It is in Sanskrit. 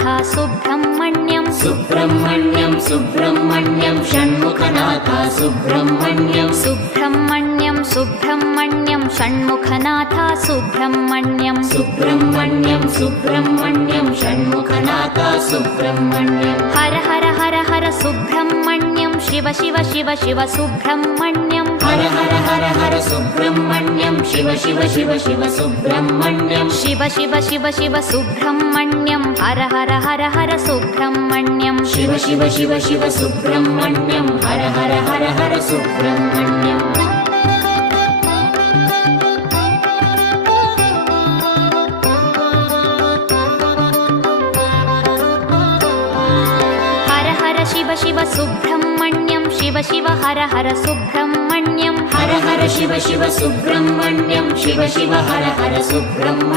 षण्मुखनाथ सुब्रह्मण्यं सुब्रह्मण्यं सुब्रह्मण्यं षण्मुखनाथ सुब्रह्मण्यं सुब्रह्मण्यं सुब्रह्मण्यं षण्मुखनाथ सुब्रह्मण्यं सुब्रह्मण्यं सुब्रह्मण्यं षण्मुखनाथ सुब्रह्मण्यं हर हर हर हर सुब्रह्मण्यं शिव शिव शिव शिव सुब्रह्मण्यं हर हर हर हर सुब्रह्मण्यं शिव शिव शिव शिव सुब्रह्मण्यं शिव शिव शिव शिव सुब्रह्मण्यं हर हर हर हर सुब्रह्मण्यं शिव शिव शिव शिव सुब्रह्मण्यं हर हर हर हर सुब्रह्मण्यं हर हर शिव शिव सुब्रह्मण्यं शिव शिव हर हर सुब्रह्मण्यं हर हर शिव शिव सुब्रह्मण्यं शिव शिव हर हर सुब्रह्मण्यं